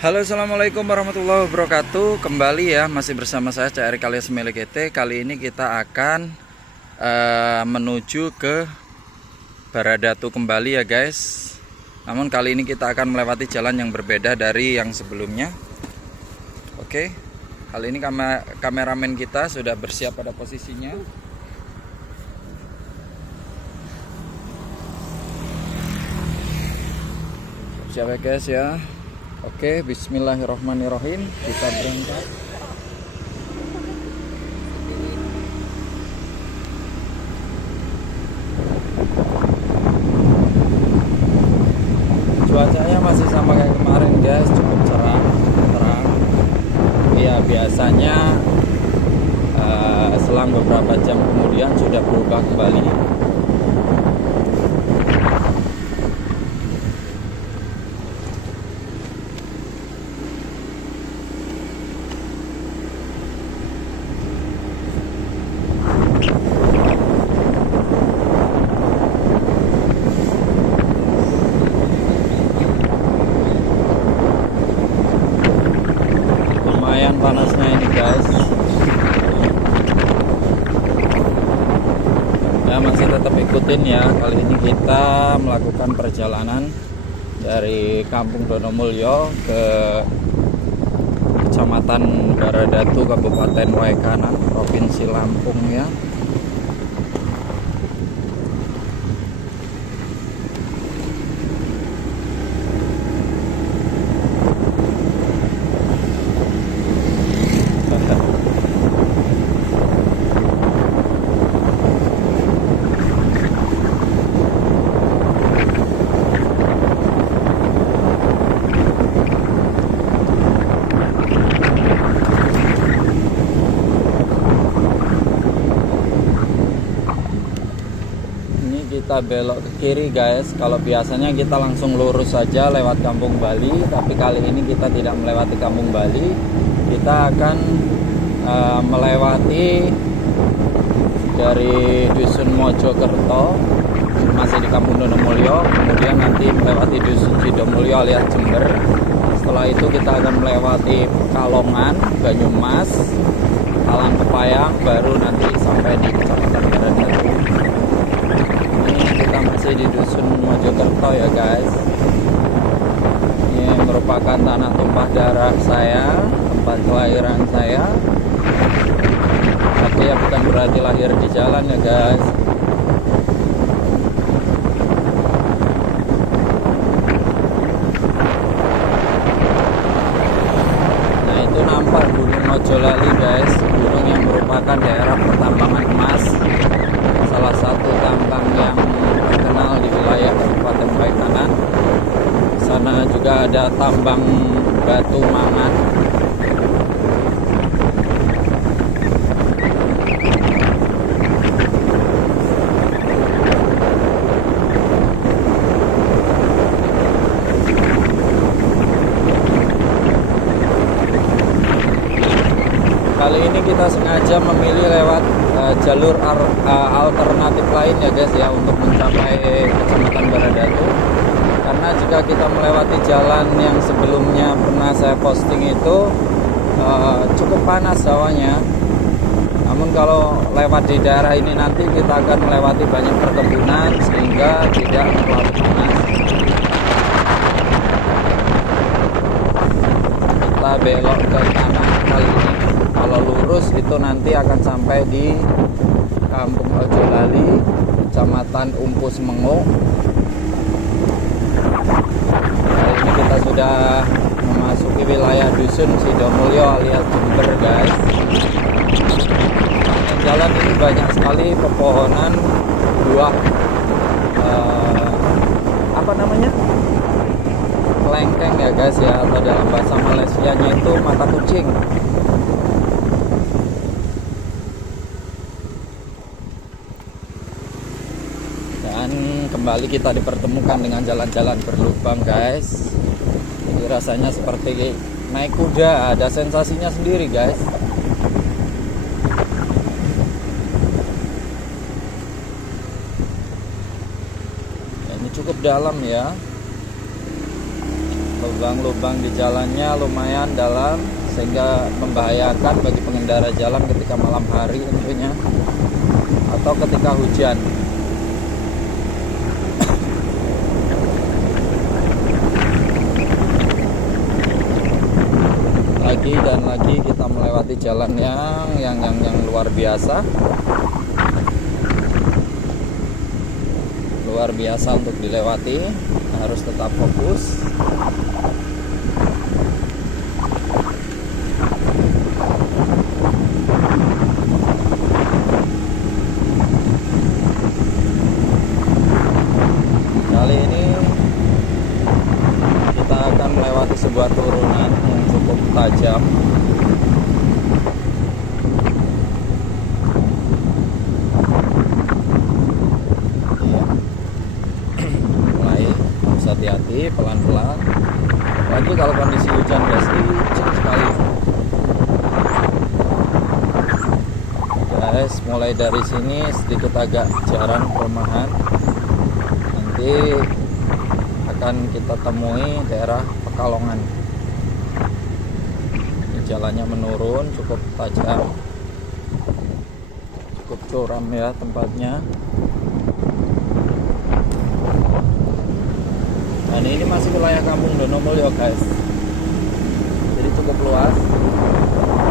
Halo, assalamualaikum warahmatullahi wabarakatuh. Kembali ya, masih bersama saya Cak Erik alias Mele GT. Kali ini kita akan menuju ke Baradatu kembali ya guys. Namun kali ini kita akan melewati jalan yang berbeda dari yang sebelumnya. Oke, kali ini kameramen kita sudah bersiap pada posisinya. Siap ya guys ya. Oke, bismillahirrahmanirrahim. Kita berangkat. Cuacanya masih sama kayak kemarin guys, cukup cerah, terang. Ya biasanya selang beberapa jam kemudian sudah berubah kembali. Panasnya ini guys ya, masih tetap ikutin ya. Kali ini kita melakukan perjalanan dari Kampung Donomulyo ke Kecamatan Baradatu, Kabupaten Waikanan, Provinsi Lampung ya. Kita belok ke kiri guys. Kalau biasanya kita langsung lurus saja lewat Kampung Bali, tapi kali ini kita tidak melewati Kampung Bali. Kita akan melewati dari Dusun Mojokerto, masih di Kampung Donomulyo, kemudian nanti melewati Dusun Sidomulyo alias Jember. Setelah itu kita akan melewati Pekalongan, Banyumas, Talang Kepayang, baru nanti sampai di Kecamatan Baradatu. Kita masih di Dusun Mojokerto ya guys. Ini merupakan tanah tumpah darah saya, tempat kelahiran saya. Tapi ya bukan berarti lahir di jalan ya guys. Nah itu nampak Gunung Mojolali guys, gunung yang merupakan daerah pertambangan emas, salah satu tambang yang terkenal di wilayah Kabupaten Waikanan. Di sana juga ada tambang batu mangan. Kali ini kita sengaja memilih lewat jalur alternatif lain ya guys ya, untuk mencapai Kecamatan Baradatu. Karena jika kita melewati jalan yang sebelumnya pernah saya posting itu cukup panas hawanya. Namun kalau lewat di daerah ini nanti kita akan melewati banyak perkebunan sehingga tidak terlalu panas. Kita belok ke kanan kali ini. Kalau lurus itu nanti akan sampai di Kampung Mojolali, Kecamatan Umpus Mengo. Hari ini kita sudah memasuki wilayah Dusun Sidomulyo alias Jember guys. Jalan ini banyak sekali pepohonan buah apa namanya, kelengkeng ya guys ya, atau dalam bahasa Malaysianya itu mata kucing. Dan kembali kita dipertemukan dengan jalan-jalan berlubang guys. Jadi rasanya seperti naik kuda, ada sensasinya sendiri guys. Ini cukup dalam ya. lubang-lubang di jalannya lumayan dalam sehingga membahayakan bagi pengendara jalan ketika malam hari tentunya atau ketika hujan. Lagi dan lagi kita melewati jalan yang luar biasa. Luar biasa untuk dilewati, harus tetap fokus. Kali ini kita akan melewati sebuah turunan yang cukup tajam. Mulai harus hati-hati, pelan-pelan. Lagi kalau kondisi hujan guys, licin sekali. Guys, mulai dari sini sedikit agak jarang kelemahan. Nanti akan kita temui daerah Pekalongan. Ini jalannya menurun, cukup tajam, cukup curam ya tempatnya. Dan ini masih wilayah Kampung Donomulyo guys, jadi cukup luas.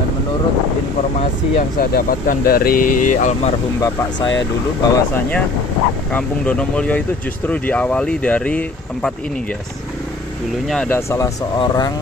Dan menurut informasi yang saya dapatkan dari almarhum bapak saya dulu, bahwasanya Kampung Donomulyo itu justru diawali dari tempat ini guys. Dulunya ada salah seorang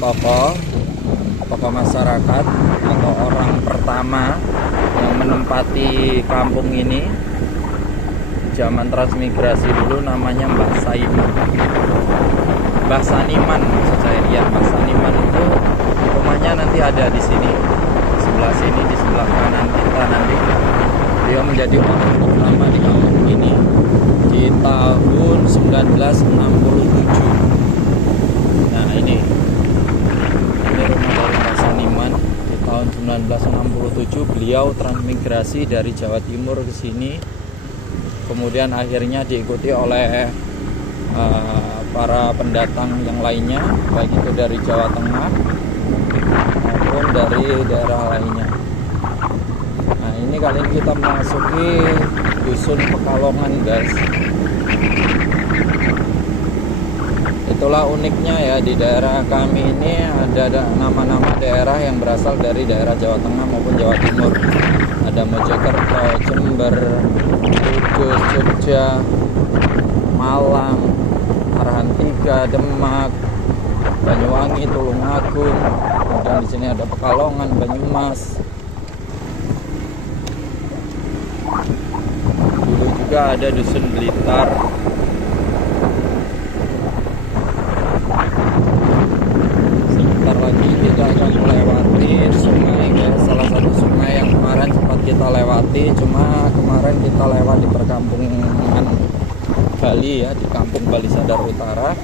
tokoh masyarakat atau orang pertama yang menempati kampung ini zaman transmigrasi dulu, namanya Mbah Saiman. Mbah Saniman maksud saya, ya Mbah Saniman itu rumahnya nanti ada di sini, sebelah sini, di sebelah kanan kita nanti. Dia menjadi orang pertama di kampung ini di tahun 1967. Nah ini rumah dari Mbah Saniman di tahun 1967. Beliau transmigrasi dari Jawa Timur ke sini, kemudian akhirnya diikuti oleh para pendatang yang lainnya, baik itu dari Jawa Tengah maupun dari daerah lainnya. Nah ini kali ini kita memasuki dusun Pekalongan guys. Itulah uniknya ya, di daerah kami ini ada nama-nama daerah yang berasal dari daerah Jawa Tengah maupun Jawa Timur. Ada Mojokerto, Jember, Kudus, Jogja, Malang, Arahan 3, Demak, Banyuwangi, Tulungagung. Kemudian di sini ada Pekalongan, Banyumas. Dulu juga ada dusun Blitar. Sebentar lagi kita akan melewati sungai guys, salah satu sungai yang kemarin sempat kita lewati, cuma kemarin kita lewat di perkampungan Bali ya, di Kampung Bali Sadar Utara.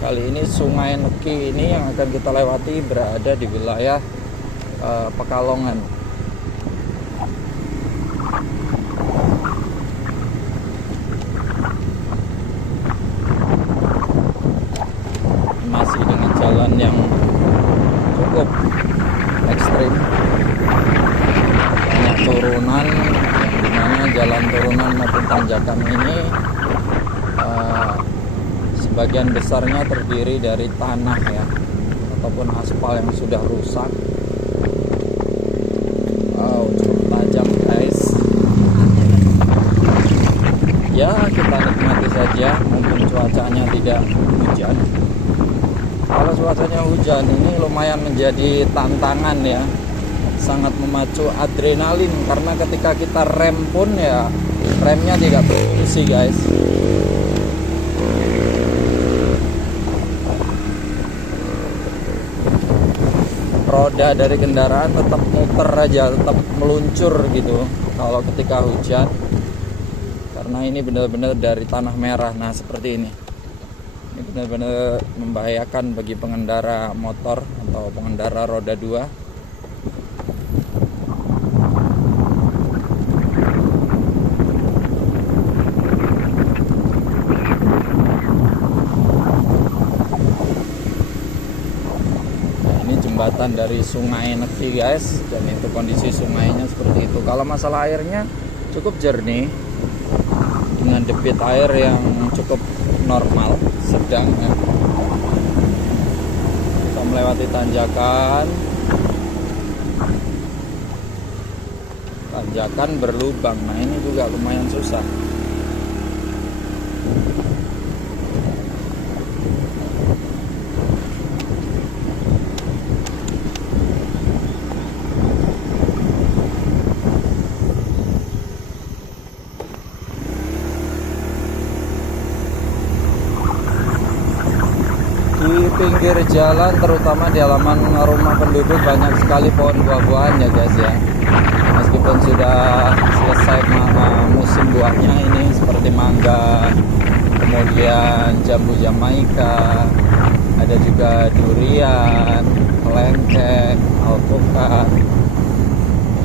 Kali ini Sungai Neki ini yang akan kita lewati berada di wilayah Pekalongan. Masih dengan jalan yang cukup ekstrim, banyak turunan, dimana jalan turunan maupun tanjakan ini sebagian besarnya terdiri dari tanah ya, ataupun aspal yang sudah rusak. Wow, cukup tajam guys. Ya kita nikmati saja, mumpung cuacanya tidak hujan. Kalau cuacanya hujan ini lumayan menjadi tantangan ya, sangat memacu adrenalin, karena ketika kita rem pun ya remnya tidak berfungsi guys. Roda dari kendaraan tetap muter aja, tetap meluncur gitu kalau ketika hujan, karena ini benar-benar dari tanah merah. Nah seperti ini benar-benar membahayakan bagi pengendara motor atau pengendara roda 2. jembatan dari Sungai Neki guys, dan itu kondisi sungainya seperti itu. Kalau masalah airnya cukup jernih dengan debit air yang cukup normal, sedang ya. Kita melewati tanjakan berlubang. Nah ini juga lumayan susah. Di pinggir jalan, terutama di halaman rumah penduduk, banyak sekali pohon buah-buahan ya guys ya. Meskipun sudah selesai musim buahnya ini, seperti mangga, kemudian jambu Jamaika, ada juga durian, kelengkeng, alpukat.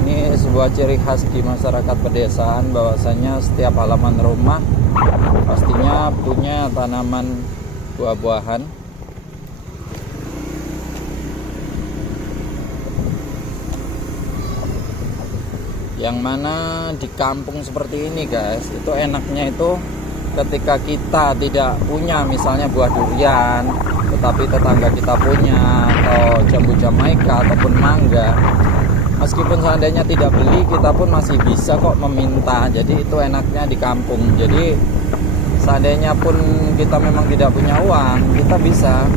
Ini sebuah ciri khas di masyarakat pedesaan, bahwasanya setiap halaman rumah pastinya punya tanaman buah-buahan. Yang mana di kampung seperti ini guys, itu enaknya itu ketika kita tidak punya misalnya buah durian, tetapi tetangga kita punya, atau jambu Jamaika ataupun mangga, meskipun seandainya tidak beli, kita pun masih bisa kok meminta. Jadi itu enaknya di kampung. Jadi seandainya pun kita memang tidak punya uang, kita bisa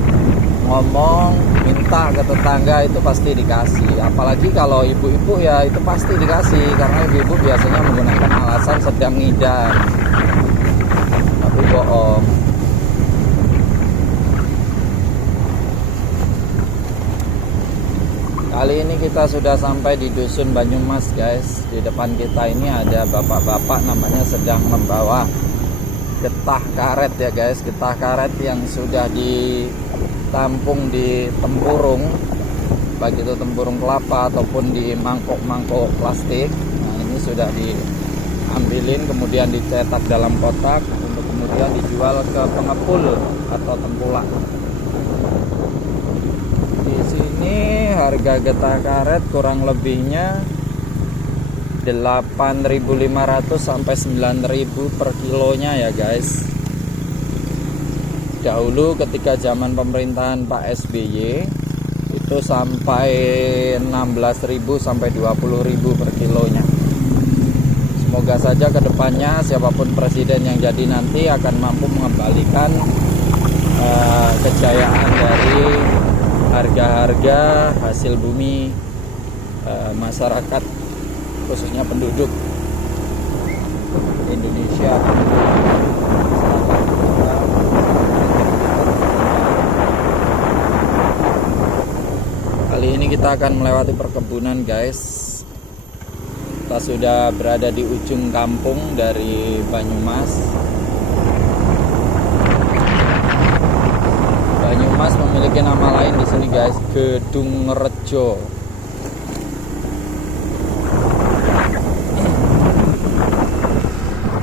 ngomong, minta ke tetangga, itu pasti dikasih. Apalagi kalau ibu-ibu ya itu pasti dikasih, karena ibu-ibu biasanya menggunakan alasan sedang ngidam, tapi bohong. Kali ini kita sudah sampai di Dusun Banyumas guys. Di depan kita ini ada bapak-bapak namanya sedang membawa getah karet ya guys, getah karet yang sudah ditampung di tempurung, baik itu tempurung kelapa ataupun di mangkok-mangkok plastik. Nah ini sudah diambilin, kemudian dicetak dalam kotak untuk kemudian dijual ke pengepul atau tempulak. Di sini harga getah karet kurang lebihnya 8.500 sampai 9.000 per kilonya ya guys. Dahulu ketika zaman pemerintahan Pak SBY itu sampai 16.000 sampai 20.000 per kilonya. Semoga saja kedepannya siapapun presiden yang jadi nanti akan mampu mengembalikan kejayaan dari harga-harga hasil bumi masyarakat, khususnya penduduk Indonesia. Kali ini kita akan melewati perkebunan guys. Kita sudah berada di ujung kampung dari Banyumas. Banyumas memiliki nama lain di sini guys, Gedung Rejo.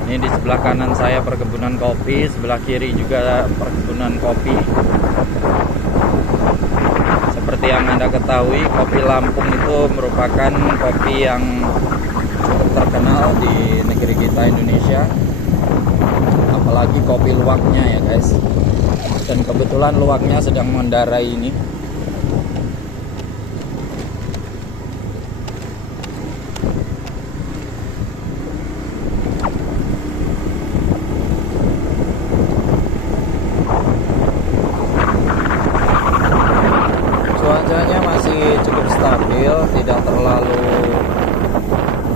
Ini di sebelah kanan saya perkebunan kopi, sebelah kiri juga perkebunan kopi. Seperti yang Anda ketahui, kopi Lampung itu merupakan kopi yang cukup terkenal di negeri kita Indonesia. Apalagi kopi luwaknya ya guys. Dan kebetulan luwaknya sedang mengendarai ini. Cuacanya masih cukup stabil, tidak terlalu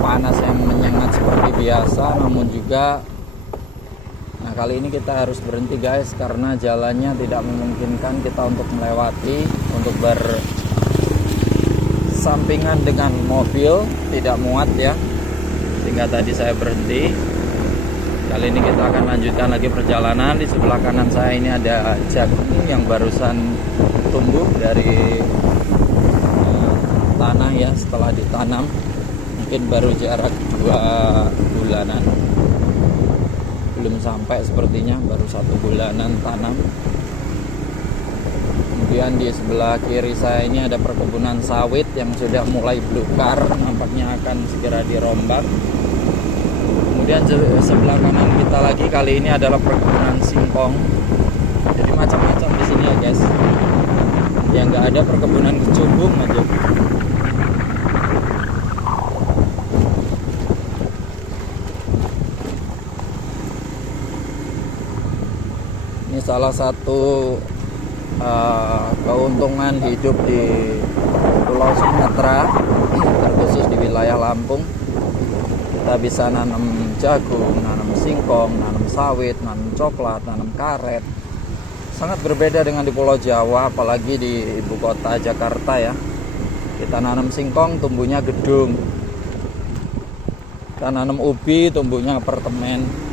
panas yang menyengat seperti biasa, namun juga kali ini kita harus berhenti guys, karena jalannya tidak memungkinkan kita untuk melewati, untuk bersampingan dengan mobil, tidak muat ya, sehingga tadi saya berhenti. Kali ini kita akan lanjutkan lagi perjalanan. Di sebelah kanan saya ini ada jagung yang barusan tumbuh dari tanah ya, setelah ditanam, mungkin baru jarak 2 bulanan, belum sampai sepertinya, baru 1 bulanan tanam. Kemudian Kemudian di sebelah kiri saya ini ada perkebunan sawit yang sudah mulai blukar, nampaknya akan segera dirombak. Kemudian sebelah kanan kita lagi kali ini adalah perkebunan singkong. Jadi macam-macam di sini ya guys. Yang nggak ada perkebunan kecubung aja. Ini salah satu keuntungan hidup di Pulau Sumatera, terkhusus di wilayah Lampung. Kita bisa nanam jagung, nanam singkong, nanam sawit, nanam coklat, nanam karet. Sangat berbeda dengan di Pulau Jawa, apalagi di ibu kota Jakarta ya. Kita nanam singkong, tumbuhnya gedung. Kita nanam ubi, tumbuhnya apartemen.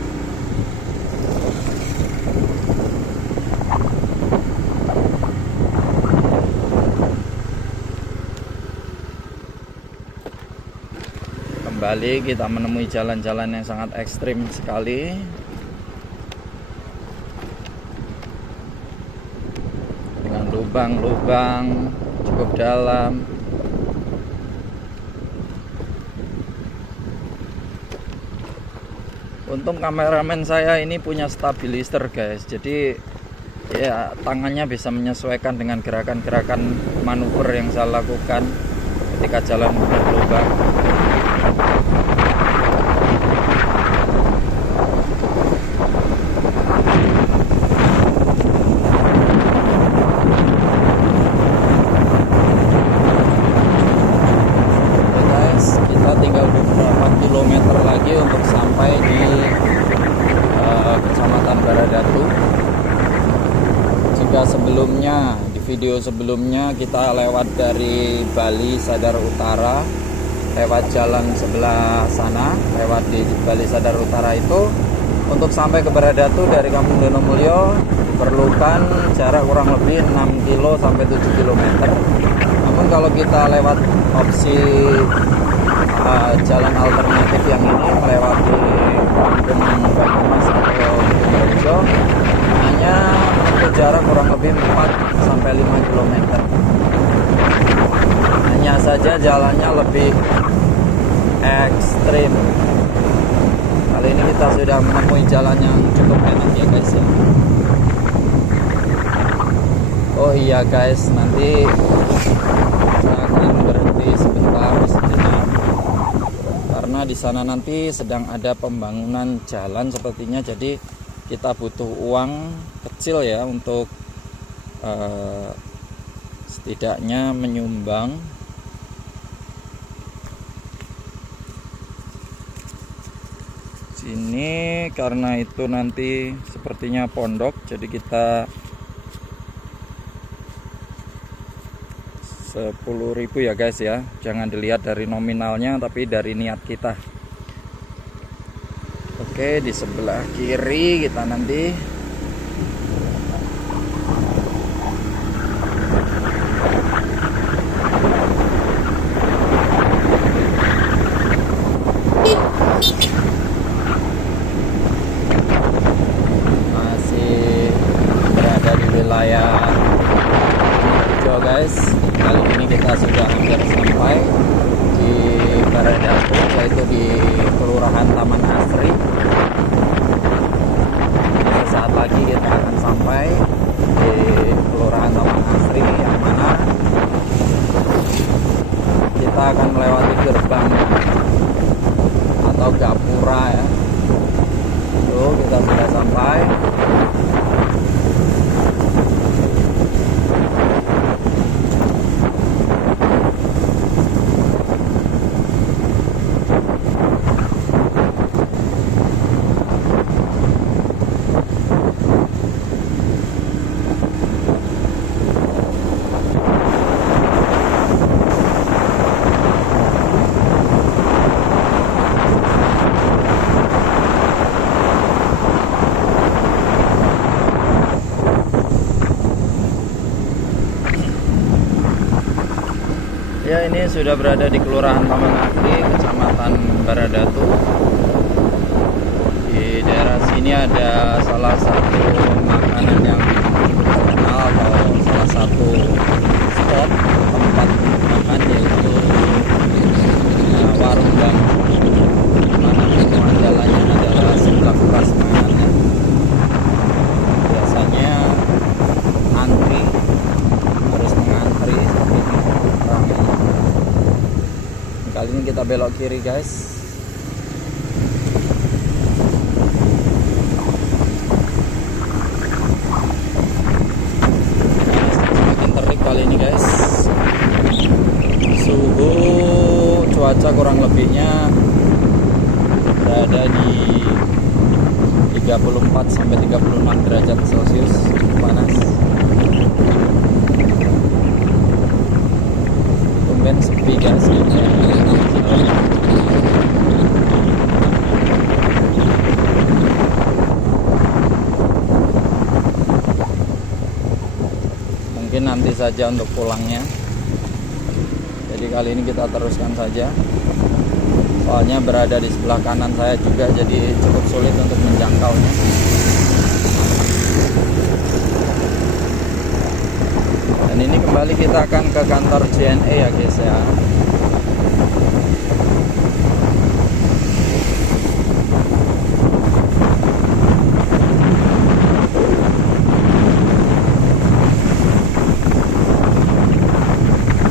Kembali kita menemui jalan-jalan yang sangat ekstrim sekali. Dengan lubang-lubang cukup dalam. Untung kameramen saya ini punya stabilizer guys. Jadi ya tangannya bisa menyesuaikan dengan gerakan-gerakan manuver yang saya lakukan ketika jalan berlubang. Tinggal beberapa kilometer lagi untuk sampai di Kecamatan Baradatu. Jika sebelumnya di video sebelumnya kita lewat dari Bali Sadar Utara, lewat jalan sebelah sana, lewat di Bali Sadar Utara itu, untuk sampai ke Baradatu dari Kampung Donomulyo diperlukan jarak kurang lebih 6 kilo sampai 7 km. Namun kalau kita lewat opsi jalan alternatif yang ini melewati Kampung Banyumas atau Sidoarjo, hanya untuk jarak kurang lebih 4 sampai 5 km. Hanya saja jalannya lebih ekstrim. Kali ini kita sudah menemui jalan yang cukup enak ya guys ya. Oh iya guys, nanti kita akan berhenti sebentar sejenak karena di sana nanti sedang ada pembangunan jalan sepertinya. Jadi kita butuh uang kecil ya untuk setidaknya menyumbang. Sini karena itu nanti sepertinya pondok, jadi kita 10.000 ya guys ya. Jangan dilihat dari nominalnya tapi dari niat kita. Oke, di sebelah kiri kita nanti masih berada di wilayah hijau guys. Kali ini kita sudah hampir sampai di Baradatu, yaitu di Kelurahan Taman Asri. Sesaat lagi kita akan sampai di Kelurahan Taman Asri, yang mana kita akan melewati gerbang atau gapura ya. Tuh, kita sudah sampai. Ya, ini sudah berada di Kelurahan Taman Asri, Kecamatan Baradatu. Di daerah sini ada salah satu makanan yang terkenal atau salah satu spot tempat makan, yaitu warung Bang, mana semua jalannya adalah sebelah prasmanannya. Biasanya antri, harus mengantri seperti ini ramainya. Kali ini kita belok kiri guys. Semakin terik kali ini guys. Suhu cuaca kurang lebihnya berada di 34 sampai 36 derajat Celcius, panas. Tumben sepi guys gitu. Mungkin nanti saja untuk pulangnya. Jadi kali ini kita teruskan saja. Soalnya berada di sebelah kanan saya juga, jadi cukup sulit untuk menjangkaunya. Dan ini kembali kita akan ke kantor JNE ya guys ya.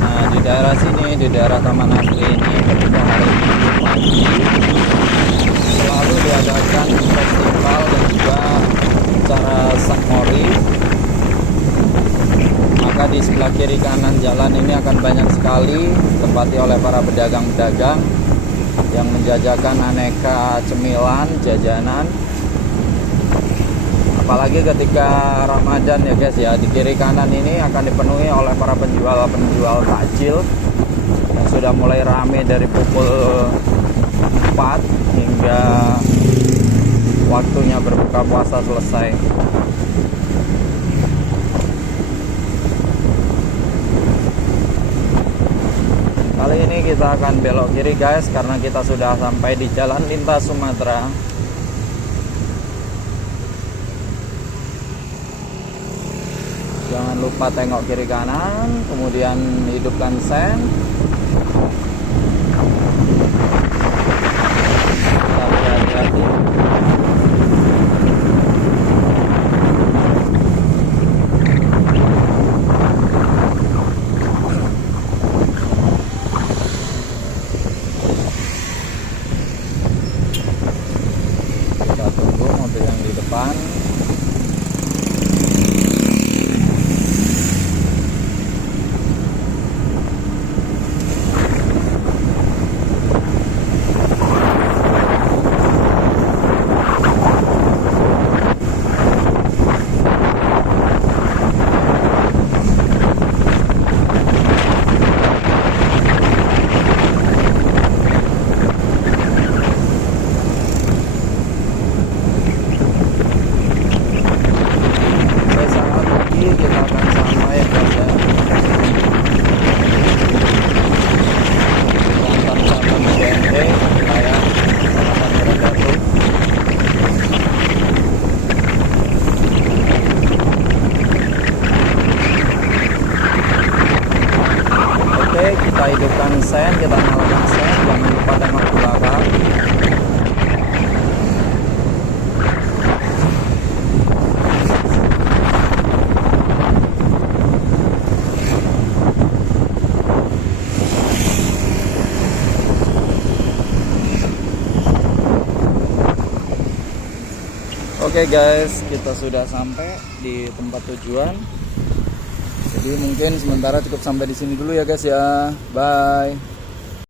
Nah, di daerah sini, di daerah Taman Asri ini, ketika hari Minggu pagi selalu diadakan festival dan juga acara Sakmori. Maka di sebelah kiri kanan jalan ini akan banyak sekali ditempati oleh para pedagang-pedagang yang menjajakan aneka cemilan, jajanan. Apalagi ketika Ramadan ya guys ya, di kiri kanan ini akan dipenuhi oleh para penjual-penjual takjil yang sudah mulai rame dari pukul 4 hingga waktunya berbuka puasa selesai. Kali ini kita akan belok kiri guys, karena kita sudah sampai di Jalan Lintas Sumatera. Jangan lupa tengok kiri kanan, kemudian hidupkan sen. Tapi hati-hati. Kita tunggu mobil yang di depan. Kita akan sampai ya guys ya. Kantor JNE wilayah Kecamatan Meradatu. Oke, kita hidupkan sen, kita nyalakan sen, jangan lupa tengok ke belakang. Oke guys, kita sudah sampai di tempat tujuan. Jadi mungkin sementara cukup sampai di sini dulu ya guys ya. Bye.